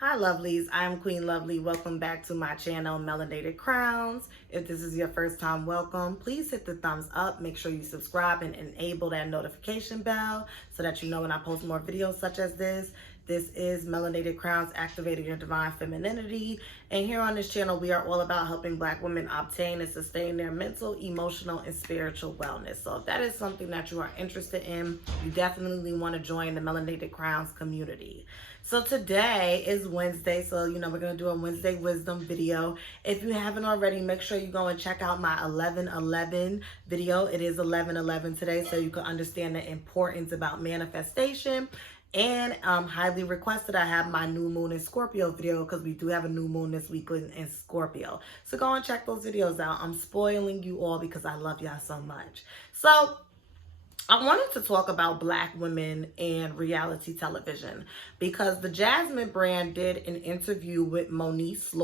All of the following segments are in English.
Hi lovelies, I'm Queen Lovely. Welcome back to my channel, Melanated Crowns. If this is your first time, welcome. Please hit the thumbs up. Make sure you subscribe and enable that notification bell so that you know when I post more videos such as this. This is Melanated Crowns, activating your divine femininity. And here on this channel, we are all about helping Black women obtain and sustain their mental, emotional, and spiritual wellness. So if that is something that you are interested in, you definitely want to join the Melanated Crowns community. So today is Wednesday, so we're going to do a Wednesday wisdom video. If you haven't already, make sure you go and check out my 11/11 video. It is 11/11 today, so you can understand the importance about manifestation. And highly requested, I have my new moon in Scorpio video because we do have a new moon this week in Scorpio. So go and check those videos out. I'm spoiling you all because I love y'all so much. So I wanted to talk about Black women and reality television because the Jasmine brand did an interview with Moniece.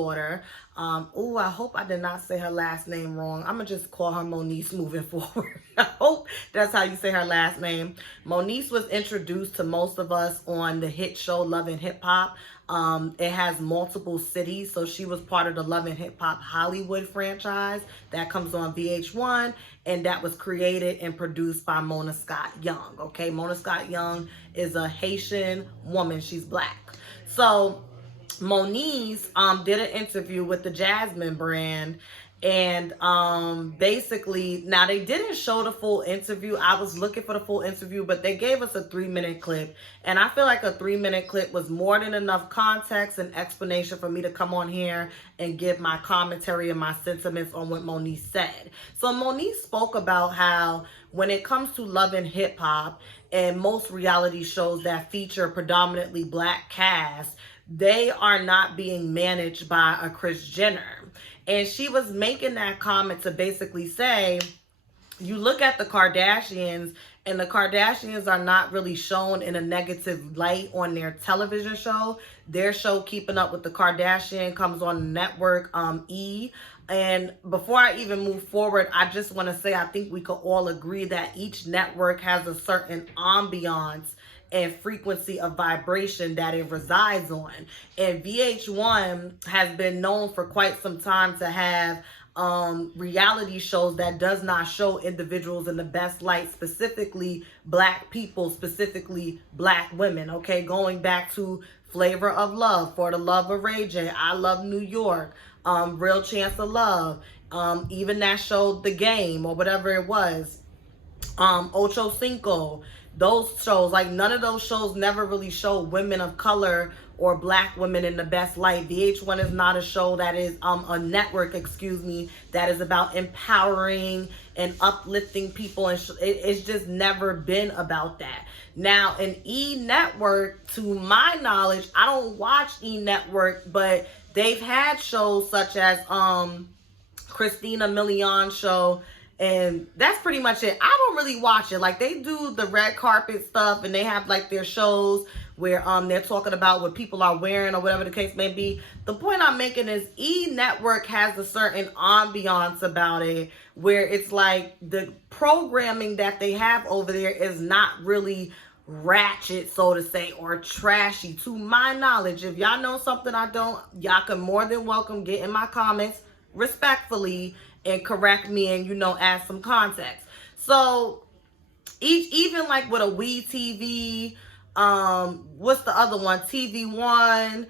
I hope I did not say her last name wrong. I'm going to just call her Moniece moving forward. I hope that's how you say her last name. Moniece was introduced to most of us on the hit show Love and Hip Hop. It has multiple cities, so she was part of the Love and Hip Hop Hollywood franchise that comes on VH1, and that was created and produced by Mona Scott Young. Okay, Mona Scott Young is a Haitian woman. She's Black. So Moniece did an interview with the Jasmine brand, and basically, now they didn't show the full interview. I was looking for the full interview, but they gave us a 3-minute clip, and I feel like a 3-minute clip was more than enough context and explanation for me to come on here and give my commentary and my sentiments on what Moniece said. So Moniece spoke about how when it comes to love and hip hop and most reality shows that feature predominantly Black cast, they are not being managed by a Kris Jenner. And she was making that comment to basically say, you look at the Kardashians, and the Kardashians are not really shown in a negative light on their television show. Their show, Keeping Up with the Kardashians, comes on the network E! And before I even move forward, I just want to say I think we could all agree that each network has a certain ambiance and frequency of vibration that it resides on. And VH1 has been known for quite some time to have reality shows that does not show individuals in the best light, specifically Black people, specifically Black women. Okay, going back to Flavor of Love, For the Love of Ray J, I Love New York, Real Chance of Love, even that show The Game or whatever it was, Ocho Cinco. Those shows, like, none of those shows never really show women of color or Black women in the best light. VH1 is not a show that is a network, that is about empowering and uplifting people, and it's just never been about that. Now, an E Network, to my knowledge, I don't watch E Network, but they've had shows such as Christina Milian show, and that's pretty much it. I don't really watch it. Like, they do the red carpet stuff, and they have like their shows where they're talking about what people are wearing or whatever the case may be. The point I'm making is E Network has a certain ambiance about it where it's like the programming that they have over there is not really ratchet, so to say, or trashy, to my knowledge. If y'all know something I don't, y'all can more than welcome get in my comments respectfully and correct me and add some context. So even like with a WeTV, what's the other one, TV1,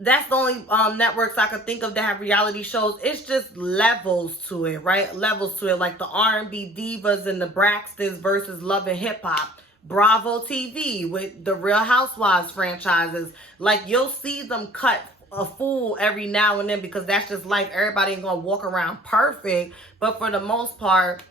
that's the only networks I could think of that have reality shows. It's just levels to it, right? Levels to it, like the R&B divas and the Braxtons versus Love and Hip Hop. Bravo TV with the Real Housewives franchises. Like, you'll see them cut a fool every now and then because that's just life. Everybody ain't gonna walk around perfect, but for the most part,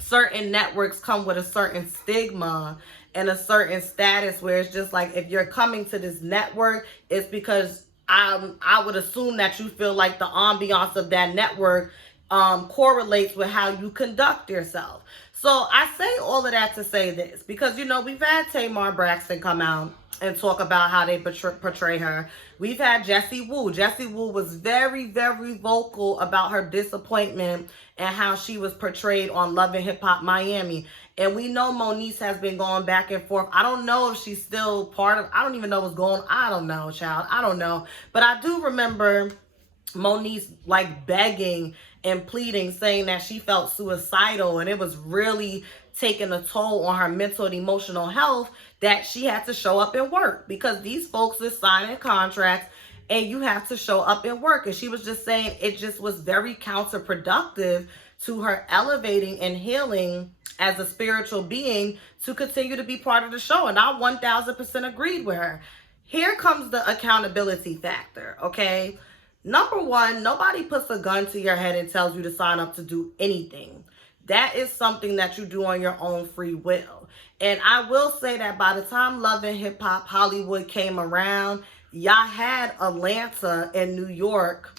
certain networks come with a certain stigma and a certain status where it's just like, if you're coming to this network, it's because I would assume that you feel like the ambiance of that network correlates with how you conduct yourself. So I say all of that to say this because we've had Tamar Braxton come out and talk about how they portray her. We've had Jessie Woo. Jessie Woo was very, very vocal about her disappointment and how she was portrayed on Love and Hip Hop Miami. And we know Moniece has been going back and forth. I don't know if she's still part of, I don't even know what's going on. I don't know, child. I don't know. But I do remember Moniece like begging and pleading, saying that she felt suicidal and it was really taking a toll on her mental and emotional health, that she had to show up and work because these folks are signing contracts and you have to show up and work. And she was just saying it just was very counterproductive to her elevating and healing as a spiritual being to continue to be part of the show. And I 1000% agreed with her. Here comes the accountability factor, okay? Number one, nobody puts a gun to your head and tells you to sign up to do anything. That is something that you do on your own free will. And I will say that by the time Love and Hip Hop Hollywood came around, y'all had Atlanta and New York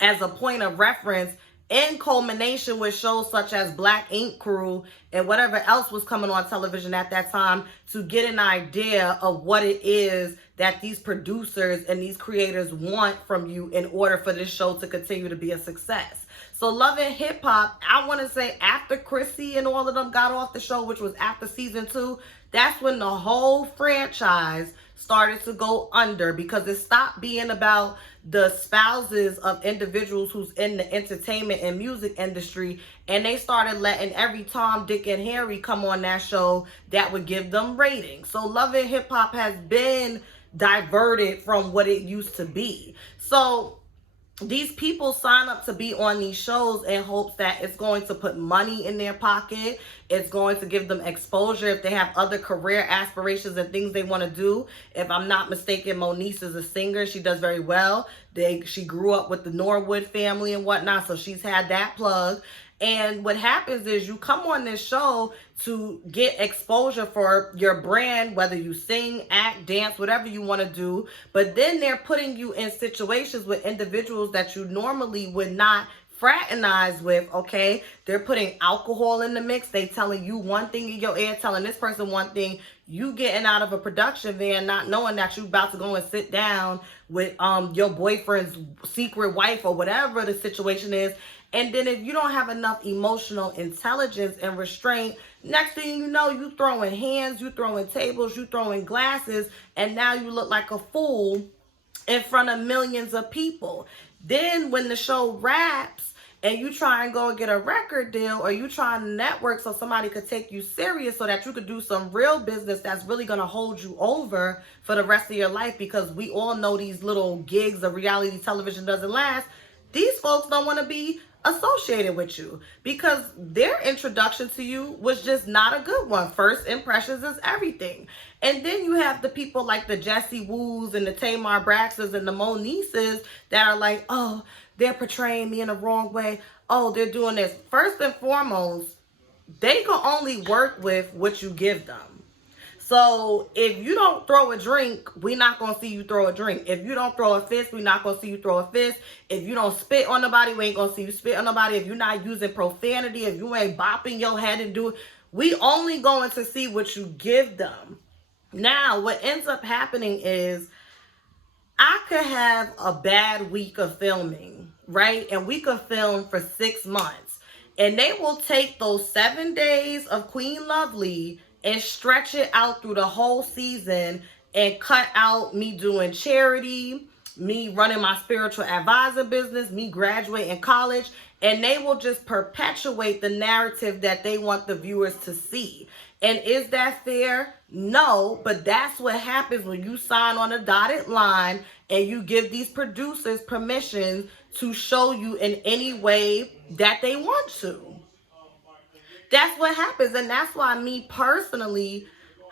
as a point of reference in culmination with shows such as Black Ink Crew and whatever else was coming on television at that time, to get an idea of what it is that these producers and these creators want from you in order for this show to continue to be a success. So Love and Hip Hop, I want to say after Chrissy and all of them got off the show, which was after season 2, that's when the whole franchise started to go under, because it stopped being about the spouses of individuals who's in the entertainment and music industry, and they started letting every Tom, Dick, and Harry come on that show that would give them ratings. So Love and Hip Hop has been diverted from what it used to be. So these people sign up to be on these shows in hopes that it's going to put money in their pocket. It's going to give them exposure if they have other career aspirations and things they want to do. If I'm not mistaken, Moniece is a singer. She does very well. She grew up with the Norwood family and whatnot, so she's had that plug. And what happens is you come on this show to get exposure for your brand, whether you sing, act, dance, whatever you want to do. But then they're putting you in situations with individuals that you normally would not fraternize with, okay? They're putting alcohol in the mix. They telling you one thing in your ear, telling this person one thing. You getting out of a production van not knowing that you about to go and sit down with your boyfriend's secret wife or whatever the situation is. And then if you don't have enough emotional intelligence and restraint, next thing you know, you throwing hands, you throwing tables, you throwing glasses, and now you look like a fool in front of millions of people. Then when the show wraps and you try and go and get a record deal, or you try and network so somebody could take you serious so that you could do some real business that's really going to hold you over for the rest of your life, because we all know these little gigs of reality television doesn't last. These folks don't want to be associated with you because their introduction to you was just not a good one. First impressions is everything. And then you have the people like the Jessie Woos and the Tamar Braxtons and the Monieces that are like, oh, they're portraying me in the wrong way. Oh, they're doing this. First and foremost, they can only work with what you give them. So if you don't throw a drink, we're not going to see you throw a drink. If you don't throw a fist, we're not going to see you throw a fist. If you don't spit on nobody, we ain't going to see you spit on nobody. If you're not using profanity, if you ain't bopping your head and do it, we only going to see what you give them. Now, what ends up happening is I could have a bad week of filming, right? And we could film for 6 months. And they will take those 7 days of Queen Lovely and stretch it out through the whole season and cut out me doing charity, me running my spiritual advisor business, me graduating college, and they will just perpetuate the narrative that they want the viewers to see. And is that fair? No, but that's what happens when you sign on a dotted line and you give these producers permission to show you in any way that they want to. That's what happens. And that's why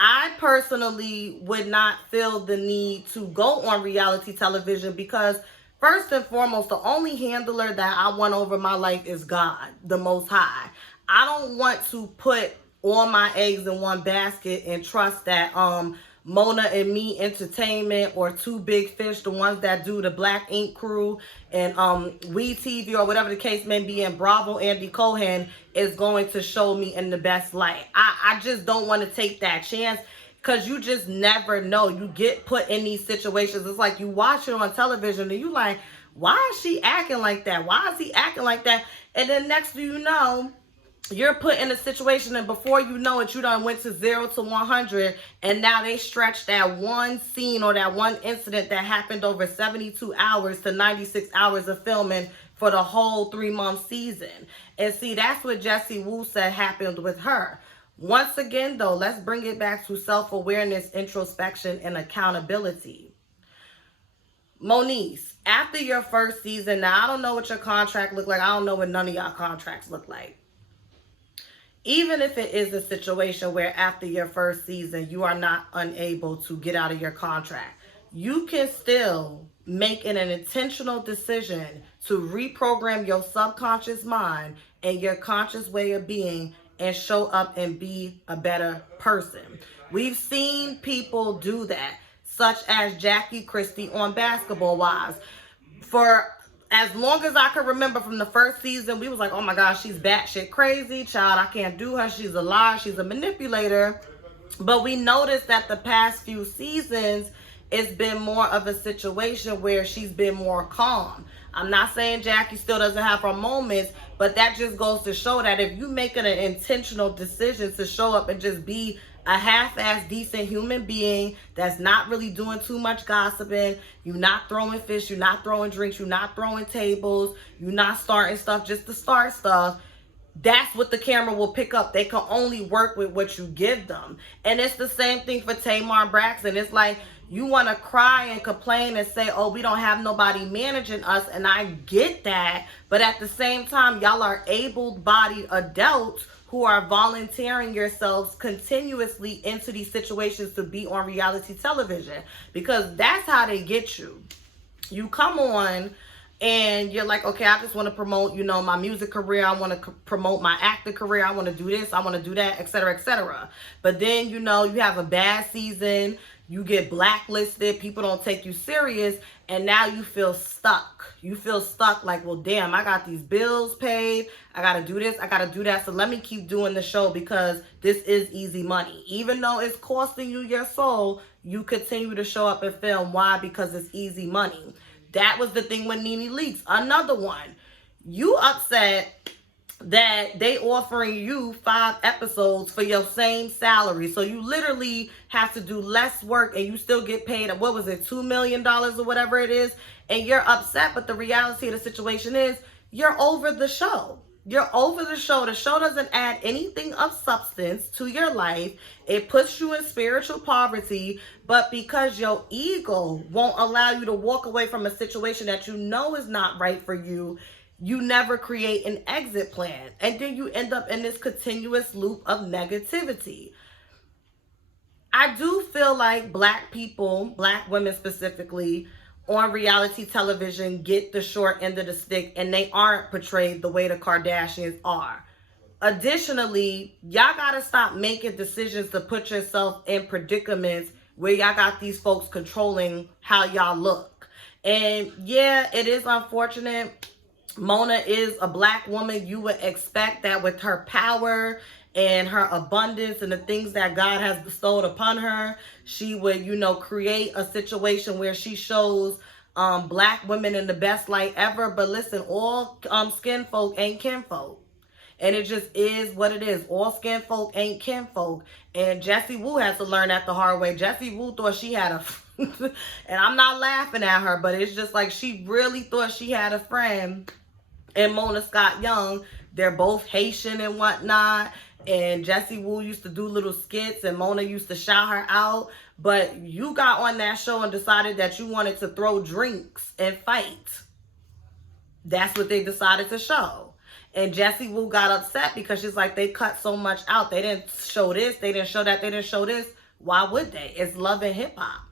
I personally would not feel the need to go on reality television, because first and foremost, the only handler that I want over my life is God, the Most High. I don't want to put all my eggs in one basket and trust that Mona and Me Entertainment or Two Big Fish, the ones that do the Black Ink Crew and We TV or whatever the case may be, and Bravo Andy Cohen is going to show me in the best light. I just don't want to take that chance. Because you just never know. You get put in these situations. It's like you watch it on television and you like, why is she acting like that? Why is he acting like that? And then next thing you know, you're put in a situation, and before you know it, you done went to 0 to 100, and now they stretched that one scene or that one incident that happened over 72 hours to 96 hours of filming for the whole 3-month season. And see, that's what Jessie Woo said happened with her. Once again, though, let's bring it back to self-awareness, introspection, and accountability. Moniece, after your first season, now I don't know what your contract looked like. I don't know what none of y'all contracts look like. Even if it is a situation where after your first season, you are not unable to get out of your contract, you can still make an intentional decision to reprogram your subconscious mind and your conscious way of being and show up and be a better person. We've seen people do that, such as Jackie Christie on Basketball Wives. For as long as I can remember from the first season, we was like, oh my gosh, she's batshit crazy. Child, I can't do her. She's a liar. She's a manipulator. But we noticed that the past few seasons, it's been more of a situation where she's been more calm. I'm not saying Jackie still doesn't have her moments, but that just goes to show that if you make an intentional decision to show up and just be a half-ass decent human being that's not really doing too much gossiping, you're not throwing fish, you're not throwing drinks, you're not throwing tables, you're not starting stuff just to start stuff, that's what the camera will pick up. They can only work with what you give them. And it's the same thing for Tamar Braxton. It's like you want to cry and complain and say, oh, we don't have nobody managing us. And I get that. But at the same time, y'all are able-bodied adults who are volunteering yourselves continuously into these situations to be on reality television. Because that's how they get you. You come on and you're like, okay, I just want to promote, you know, my music career. I want to promote my acting career. I want to do this. I want to do that, etc., etc. But then, you know, you have a bad season. You get blacklisted. People don't take you serious. And now you feel stuck. You feel stuck like, well, damn, I got these bills paid. I got to do this. I got to do that. So let me keep doing the show because this is easy money. Even though it's costing you your soul, you continue to show up and film. Why? Because it's easy money. That was the thing with Nene Leakes. Another one. You upset that they offering you 5 episodes for your same salary. So you literally have to do less work and you still get paid, what was it, $2 million or whatever it is. And you're upset, but the reality of the situation is you're over the show. You're over the show. The show doesn't add anything of substance to your life. It puts you in spiritual poverty, but because your ego won't allow you to walk away from a situation that you know is not right for you, you never create an exit plan. And then you end up in this continuous loop of negativity. I do feel like Black people, Black women specifically, on reality television get the short end of the stick and they aren't portrayed the way the Kardashians are. Additionally, y'all gotta stop making decisions to put yourself in predicaments where y'all got these folks controlling how y'all look. And yeah, it is unfortunate. Mona is a Black woman. You would expect that with her power and her abundance and the things that God has bestowed upon her, she would, you know, create a situation where she shows Black women in the best light ever. But listen, all skin folk ain't kinfolk. And it just is what it is. All skin folk ain't kinfolk. And Jessie Woo has to learn that the hard way. Jessie Woo thought she had a and I'm not laughing at her, but it's just like she really thought she had a friend in Mona Scott Young. They're both Haitian and whatnot. And Jessie Woo used to do little skits and Mona used to shout her out. But you got on that show and decided that you wanted to throw drinks and fight. That's what they decided to show. And Jessie Woo got upset because she's like, they cut so much out. They didn't show this. They didn't show that. They didn't show this. Why would they? It's love and hip hop.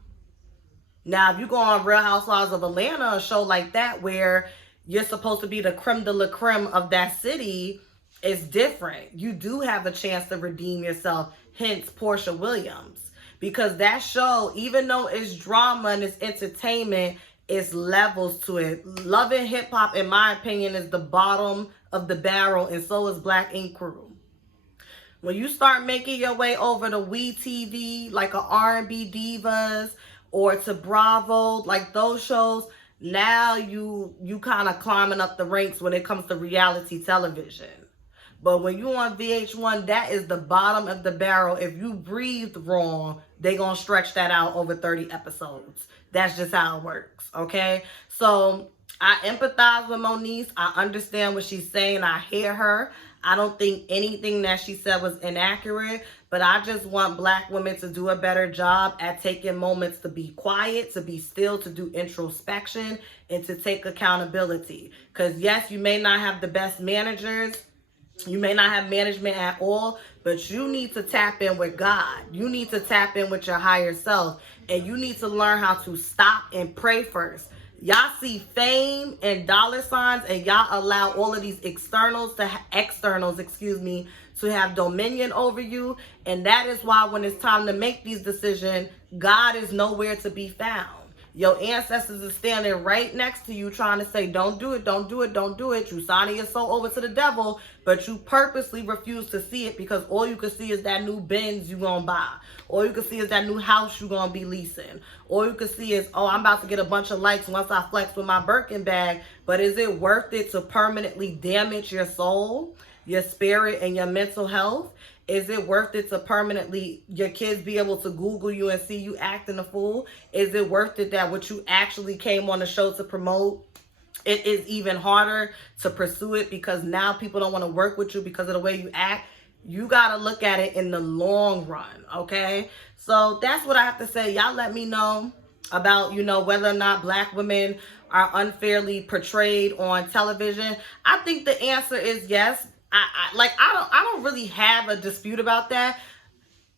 Now, if you go on Real Housewives of Atlanta, a show like that where you're supposed to be the creme de la creme of that city, it's different. You do have a chance to redeem yourself, hence Portia Williams. Because that show, even though it's drama and it's entertainment, it's levels to it. Love and Hip Hop, in my opinion, is the bottom of the barrel, and so is Black Ink Crew. When you start making your way over to WeTV, like a R&B Divas, or to Bravo, like those shows, now you kind of climbing up the ranks when it comes to reality television. But when you on VH1, that is the bottom of the barrel. If you breathe wrong, they gonna stretch that out over 30 episodes. That's just how it works, okay? So I empathize with Moniece. I understand what she's saying. I hear her. I don't think anything that she said was inaccurate, but I just want Black women to do a better job at taking moments to be quiet, to be still, to do introspection, and to take accountability. Because yes, you may not have the best managers, you may not have management at all, but you need to tap in with God. You need to tap in with your higher self, and you need to learn how to stop and pray first. Y'all see fame and dollar signs, and y'all allow all of these externals, to have dominion over you. And that is why when it's time to make these decisions, God is nowhere to be found. Your ancestors are standing right next to you trying to say, don't do it, don't do it, don't do it. You signing your soul over to the devil, but you purposely refuse to see it because all you can see is that new Benz you gonna buy. All you can see is that new house you gonna be leasing. All you can see is, oh, I'm about to get a bunch of likes once I flex with my Birkin bag. But is it worth it to permanently damage your soul, your spirit, and your mental health? Is it worth it to permanently, your kids be able to Google you and see you acting a fool? Is it worth it that what you actually came on the show to promote, it is even harder to pursue it because now people don't want to work with you because of the way you act? You got to look at it in the long run, okay? So that's what I have to say. Y'all let me know about, whether or not Black women are unfairly portrayed on television. I think the answer is yes. I don't really have a dispute about that.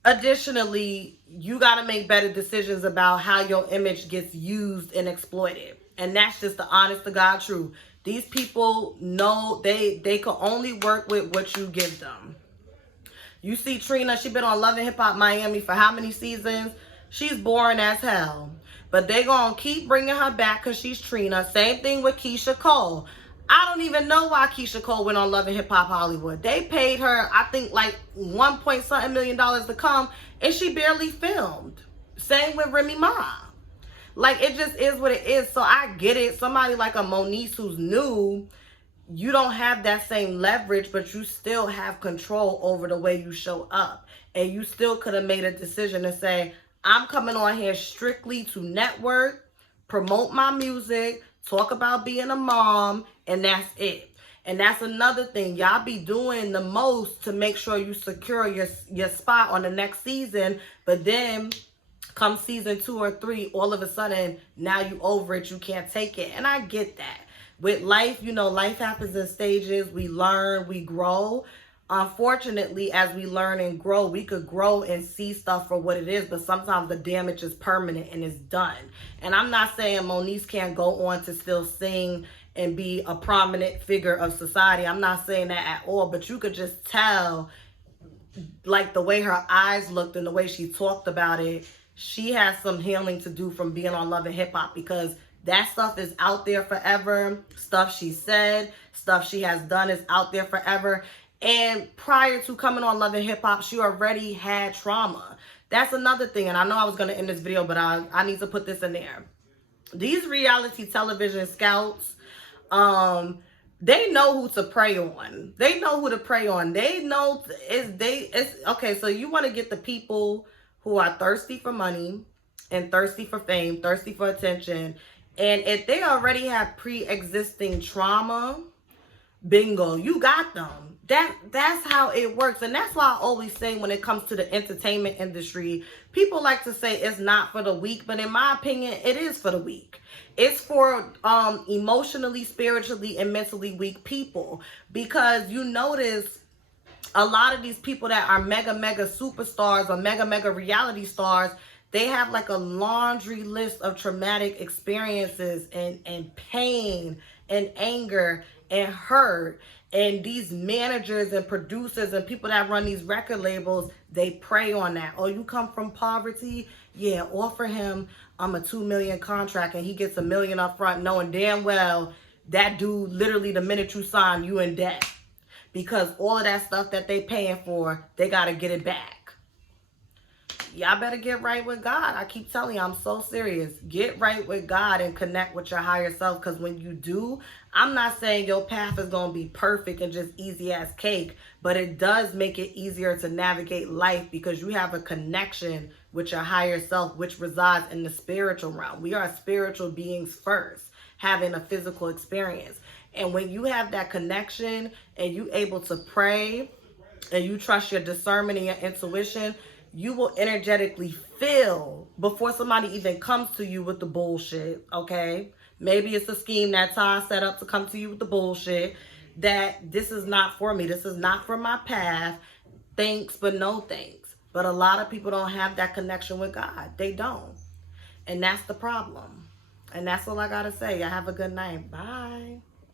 Additionally, you got to make better decisions about how your image gets used and exploited. And that's just the honest to God truth. These people know they can only work with what you give them. You see Trina, she been on Love and Hip Hop Miami for how many seasons? She's boring as hell. But they gonna keep bringing her back because she's Trina. Same thing with Keisha Cole. I don't even know why Keisha Cole went on Love and Hip Hop Hollywood. They paid her, I think, like $1.something million to come, and she barely filmed. Same with Remy Ma. Like, it just is what it is. So I get it. Somebody like a Moniece who's new, you don't have that same leverage, but you still have control over the way you show up. And you still could have made a decision to say, I'm coming on here strictly to network, promote my music, talk about being a mom, and that's it. And that's another thing. Y'all be doing the most to make sure you secure your spot on the next season. But then come season 2 or 3, all of a sudden, now you over it. You can't take it. And I get that. With life, life happens in stages. We learn, we grow. Unfortunately, as we learn and grow, we could grow and see stuff for what it is, but sometimes the damage is permanent and it's done. And I'm not saying Moniece can't go on to still sing and be a prominent figure of society. I'm not saying that at all, but you could just tell, like the way her eyes looked and the way she talked about it, she has some healing to do from being on Love and Hip Hop, because that stuff is out there forever. Stuff she said, stuff she has done is out there forever. And prior to coming on Love and Hip Hop, she already had trauma. That's another thing. And I know I was going to end this video, but I need to put this in there. These reality television scouts, they know who to prey on. They know who to prey on. They know okay. So you want to get the people who are thirsty for money and thirsty for fame, thirsty for attention. And if they already have pre-existing trauma, bingo, you got them. That's how it works. And that's why I always say when it comes to the entertainment industry, people like to say it's not for the weak, but in my opinion, it is for the weak. It's for emotionally, spiritually, and mentally weak people. Because you notice a lot of these people that are mega superstars or mega reality stars, they have like a laundry list of traumatic experiences and pain and anger and hurt. And these managers and producers and people that run these record labels, they prey on that. Oh, you come from poverty? Yeah, offer him a $2 million contract and he gets $1 million up front, knowing damn well that dude, literally the minute you sign, you in debt. because all of that stuff that they paying for, they got to get it back. Y'all better get right with God. I keep telling you, I'm so serious. Get right with God and connect with your higher self, because when you do, I'm not saying your path is going to be perfect and just easy as cake, but it does make it easier to navigate life because you have a connection with your higher self, which resides in the spiritual realm. We are spiritual beings first, having a physical experience. And when you have that connection and you able to pray and you trust your discernment and your intuition, you will energetically feel before somebody even comes to you with the bullshit, okay? Maybe it's a scheme that Todd set up to come to you with the bullshit, that this is not for me. This is not for my path. Thanks, but no thanks. But a lot of people don't have that connection with God. They don't. And that's the problem. And that's all I got to say. Y'all have a good night. Bye.